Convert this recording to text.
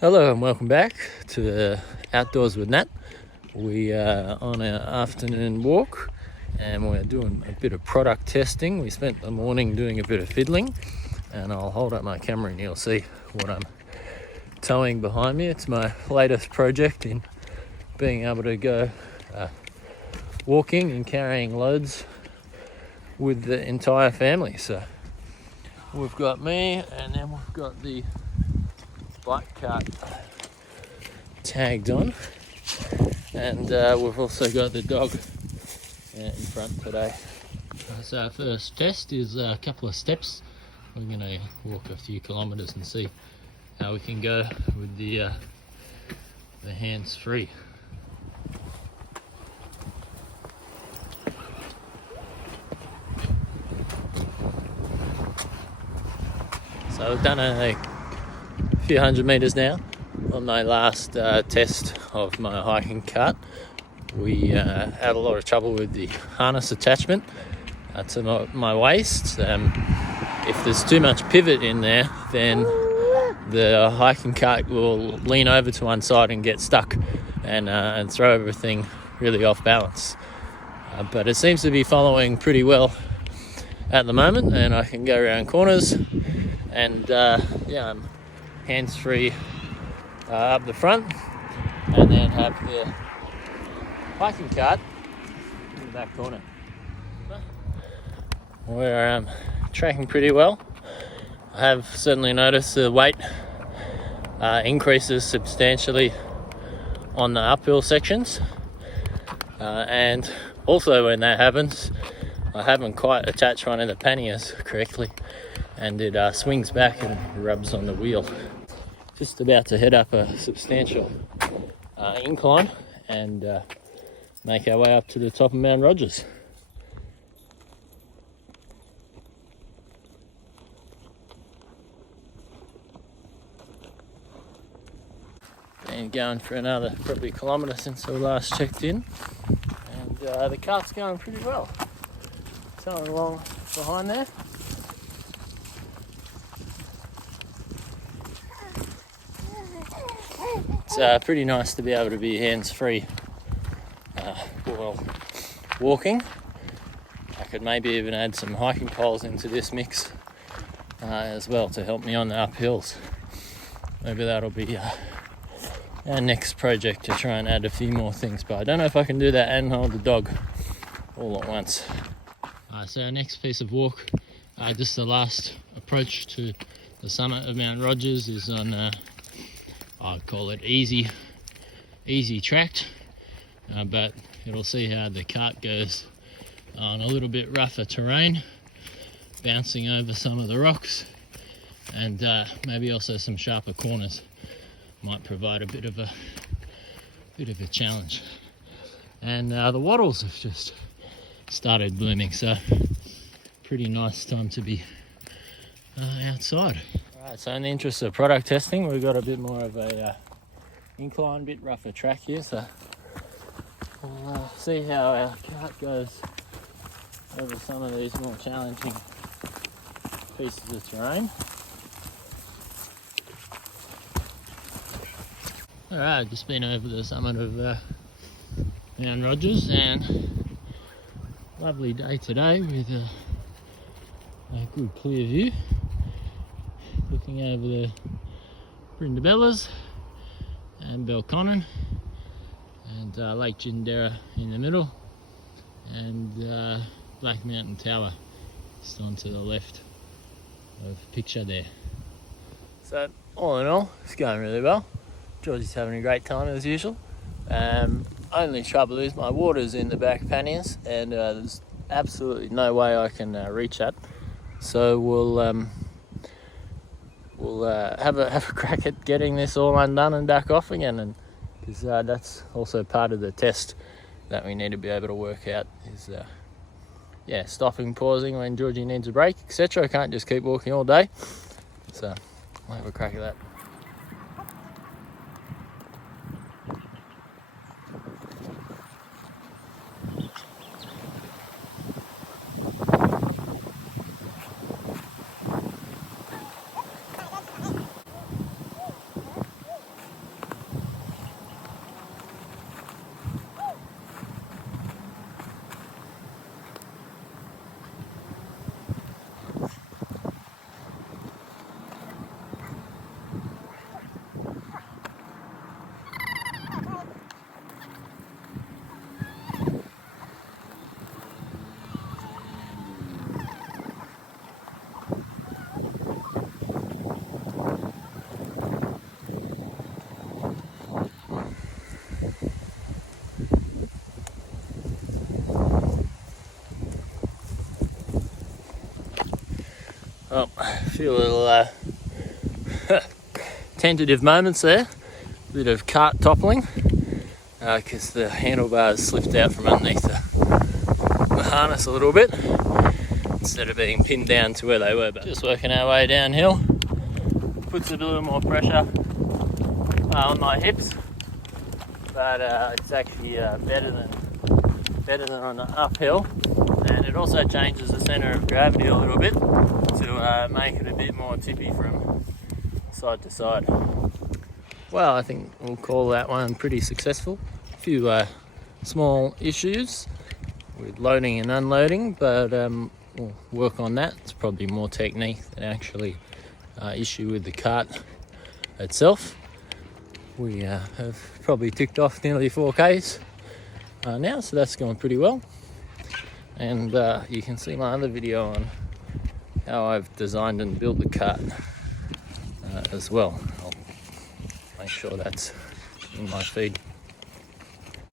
Hello and welcome back to Outdoors with Nat. We are on our afternoon walk and we're doing a bit of product testing. We spent the morning doing a bit of fiddling, and I'll hold up my camera and you'll see what I'm towing behind me. It's my latest project in being able to go walking and carrying loads with the entire family. So we've got me, and then we've got the bike cart tagged on, and we've also got the dog in front today. So our first test is a couple of steps. We're going to walk a few kilometres and see how we can go with the hands-free. So we've done a few hundred metres now. On my last test of my hiking cart, we had a lot of trouble with the harness attachment to my waist. If there's too much pivot in there, then the hiking cart will lean over to one side and get stuck and throw everything really off balance. But it seems to be following pretty well at the moment, and I can go around corners, and I'm hands-free up the front, and then have the hiking cart in the back corner. We're tracking pretty well. I have certainly noticed the weight increases substantially on the uphill sections, and also when that happens, I haven't quite attached one of the panniers correctly, and it swings back and rubs on the wheel. Just about to head up a substantial incline and make our way up to the top of Mount Rogers. Been going for another probably kilometre since we last checked in, and the cart's going pretty well. Towing along behind there. It's pretty nice to be able to be hands-free while walking. I could maybe even add some hiking poles into this mix as well to help me on the uphills. Maybe that'll be our next project, to try and add a few more things, but I don't know if I can do that and hold the dog all at once. So our next piece of walk, just the last approach to the summit of Mount Rogers, is on I'd call it easy tracked, but you'll see how the cart goes on a little bit rougher terrain, bouncing over some of the rocks, and maybe also some sharper corners might provide a bit of a challenge. And the wattles have just started blooming, so pretty nice time to be outside. Alright, so in the interest of product testing, we've got a bit more of a incline, bit rougher track here, so we'll see how our cart goes over some of these more challenging pieces of terrain. Alright, just been over the summit of Mount Rogers, and lovely day today with a good clear view, looking over the Brindabellas and Belconnen and Lake Ginderra in the middle, and Black Mountain Tower just on to the left of the picture there. So all in all, it's going really well. Georgie's having a great time as usual. Only trouble is my water's in the back panniers, and there's absolutely no way I can reach that. So we'll have a crack at getting this all undone and back off again, and because that's also part of the test that we need to be able to work out is stopping, pausing when Georgie needs a break, etc. I can't just keep walking all day, so I'll have a crack at that. Well, a few little tentative moments there. A bit of cart toppling because the handlebars slipped out from underneath the harness a little bit instead of being pinned down to where they were. But just working our way downhill puts a little more pressure on my hips, but it's actually better than on the uphill, and it also changes the centre of gravity a little bit to make it a bit more tippy from side to side. Well, I think we'll call that one pretty successful. A few small issues with loading and unloading, but we'll work on that. It's probably more technique than actually issue with the cart itself. We have probably ticked off nearly 4Ks now, so that's going pretty well. And you can see my other video on how I've designed and built the cart as well. I'll make sure that's in my feed.